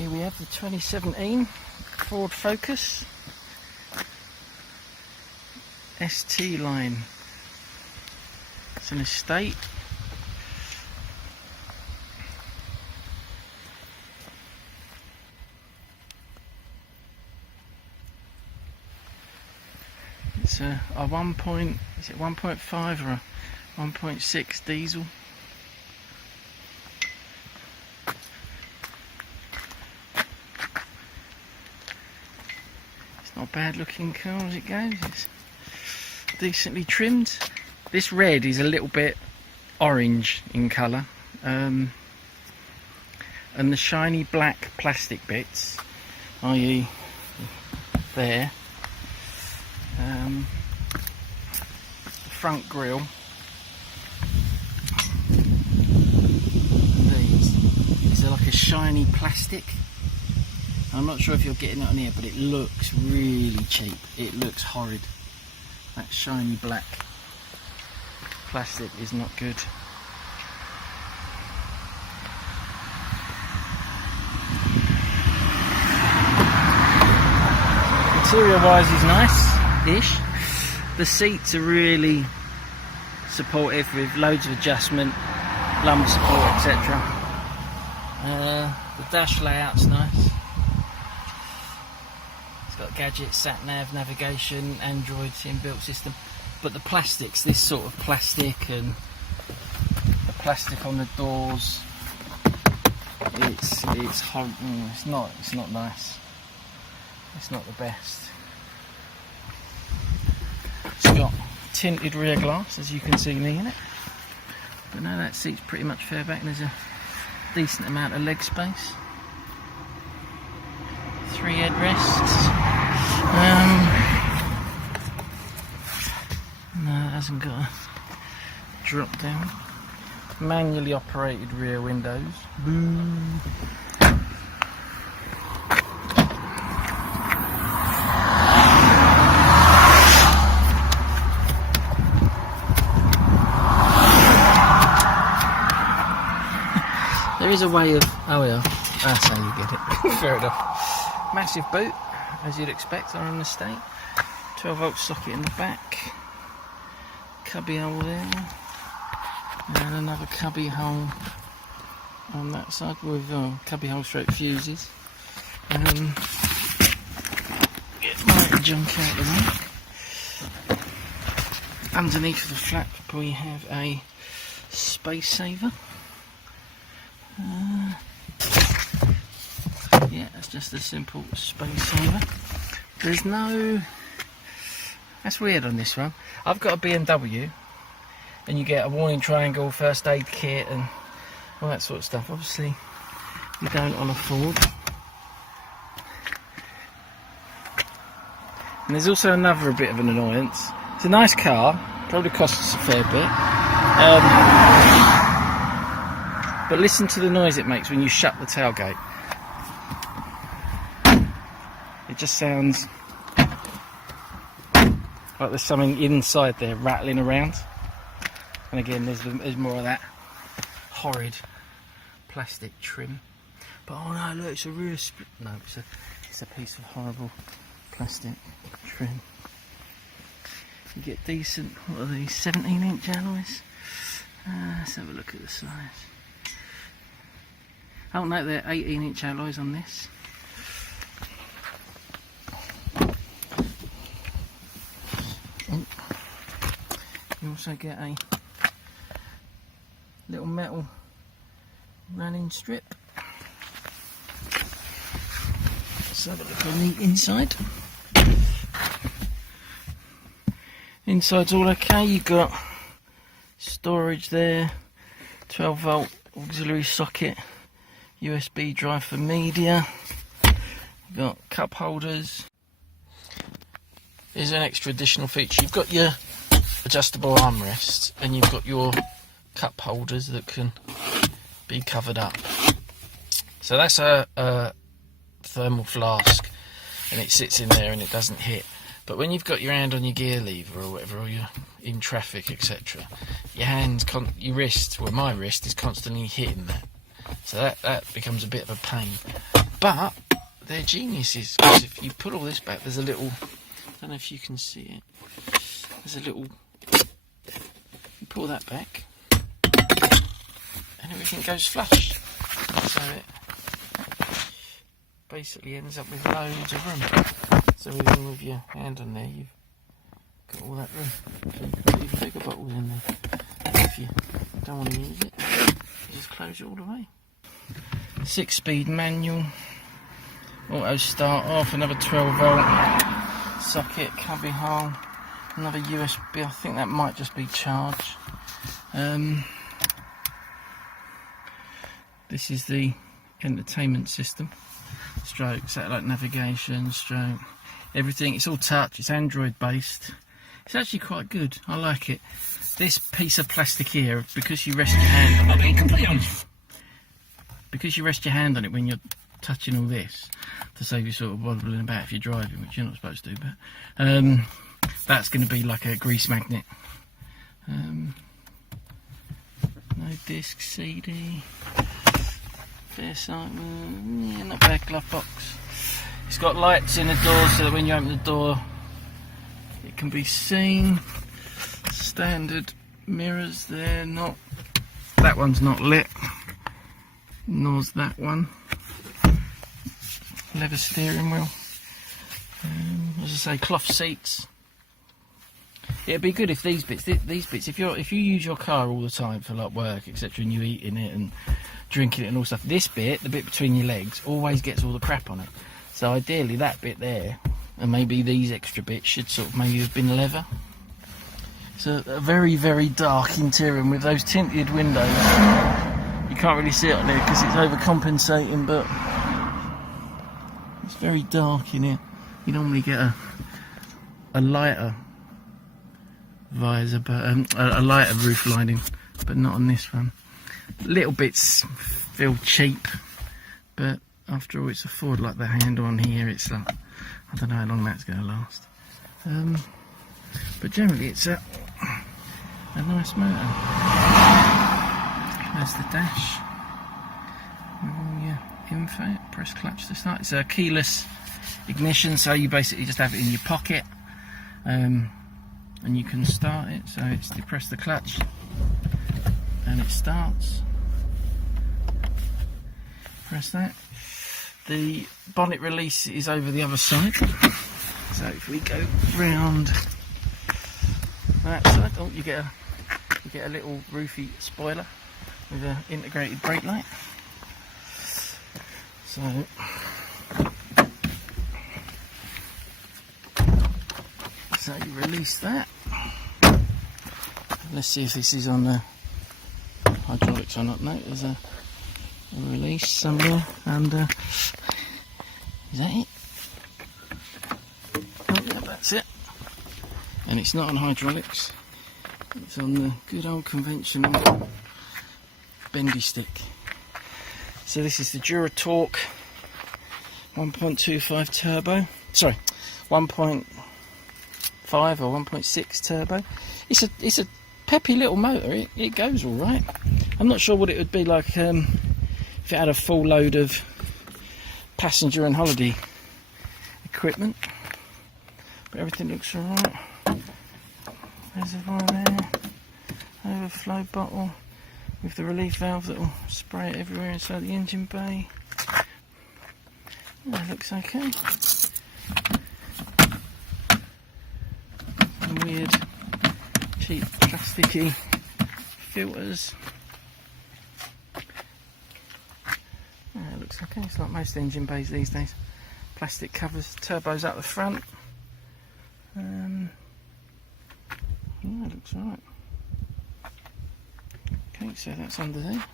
Here we have the 2017 Ford Focus ST line. It's an estate. It's a 1.5 or a 1.6 diesel. It's not a bad looking car as it goes. It's decently trimmed. This red is a little bit orange in colour, and the shiny black plastic bits, i.e. there, the front grille, these are like a shiny plastic. I'm not sure if you're getting it on here, but it looks really cheap. It looks horrid. That shiny black plastic is not good. Interior wise is nice-ish. The seats are really supportive with loads of adjustment, lumbar support, etc. The dash layout's nice. It's got gadgets, sat-nav, navigation, Android inbuilt system. But the plastics, this sort of plastic and the plastic on the doors, it's not nice. It's not the best. It's got tinted rear glass, as you can see me in it. But no, that seat's pretty much fair back, and there's a decent amount of leg space. 3 headrests. No, it hasn't got a drop down. Manually operated rear windows. Boom. There is a way of... oh yeah, that's how you get it. Fair enough. Massive boot, as you'd expect on an estate. 12 volt socket in the back. Cubby hole there. And another cubby hole on that side with cubby hole stroke fuses. Get my junk out of the way. Underneath the flap we have a space saver. Yeah, it's just a simple space saver. There's no... that's weird on this one. I've got a BMW, and you get a warning triangle, first aid kit, and all that sort of stuff. Obviously, you don't on a Ford. And there's also another bit of an annoyance. It's a nice car, probably costs us a fair bit. But listen to the noise it makes when you shut the tailgate. It just sounds like there's something inside there rattling around. And again, there's more of that horrid plastic trim. But oh no, look, it's a rear split. No, it's a piece of horrible plastic trim. You get decent, what are these, 17-inch alloys? Let's have a look at the size. Oh no, they're 18-inch alloys on this. You also get a little metal running strip. Let's have a look on the inside. Inside's all okay. You've got storage there, 12 volt auxiliary socket, USB drive for media. You've got cup holders. Here's an extra additional feature. You've got your adjustable armrests, and you've got your cup holders that can be covered up. So that's a thermal flask, and it sits in there and it doesn't hit. But when you've got your hand on your gear lever or whatever, or you're in traffic, etc., your hands, your wrist, well my wrist is constantly hitting that. So that becomes a bit of a pain. But they're geniuses, because if you put all this back, there's a little, I don't know if you can see it, there's a little, you pull that back and everything goes flush, so it basically ends up with loads of room. So even with your hand on there, you've got all that room, so you can put even bigger bottles in there. And if you don't want to use it, you just close it all the way. 6-speed manual, auto start off, another 12 volt socket, cubby hole, another USB, I think that might just be charge. This is the entertainment system, stroke satellite navigation, stroke everything. It's all touch, it's Android based. It's actually quite good, I like it. This piece of plastic here, because you rest your hand on it, because you rest your hand on it when you're touching all this, to save you sort of wobbling about if you're driving, which you're not supposed to, but that's going to be like a grease magnet. No disc, CD, fair sight, yeah, not bad glove box. It's got lights in the door so that when you open the door it can be seen. Standard mirrors there, not, that one's not lit, nor's that one. Leather steering wheel, as I say, cloth seats. It'd be good if these bits, if you use your car all the time for like work, etc., and you eat in it and drinking it and all stuff, this bit, the bit between your legs, always gets all the crap on it. So ideally that bit there, and maybe these extra bits, should sort of maybe have been leather. So a very, very dark interior, and with those tinted windows, you can't really see it on there because it's overcompensating, but it's very dark in here. You normally get a lighter visor, but a lighter roof lining, but not on this one. Little bits feel cheap, but after all, it's a Ford. Like the handle on here, it's like, I don't know how long that's going to last. But generally, it's a nice motor. There's the dash. Oh yeah, info. Press clutch to start. It's a keyless ignition, so you basically just have it in your pocket, and you can start it. So it's, you press the clutch, and it starts. Press that. The bonnet release is over the other side. So if we go round that side, oh, you get a little roofy spoiler with an integrated brake light. So you release that. Let's see if this is on the hydraulics or not. No, there's a release somewhere, and is that it? Oh yeah, that's it. And it's not on hydraulics, it's on the good old conventional bendy stick. So this is the Duratorque 1.25 turbo, sorry, 1.5 or 1.6 turbo. It's a peppy little motor. It goes all right. I'm not sure what it would be like if it had a full load of passenger and holiday equipment, but everything looks all right. Reservoir there, overflow bottle with the relief valve that will spray it everywhere inside the engine bay. That looks okay. Some weird cheap plasticky filters. It looks okay. It's like most engine bays these days. Plastic covers, turbos up the front. Yeah, it looks alright. Okay, so that's under there.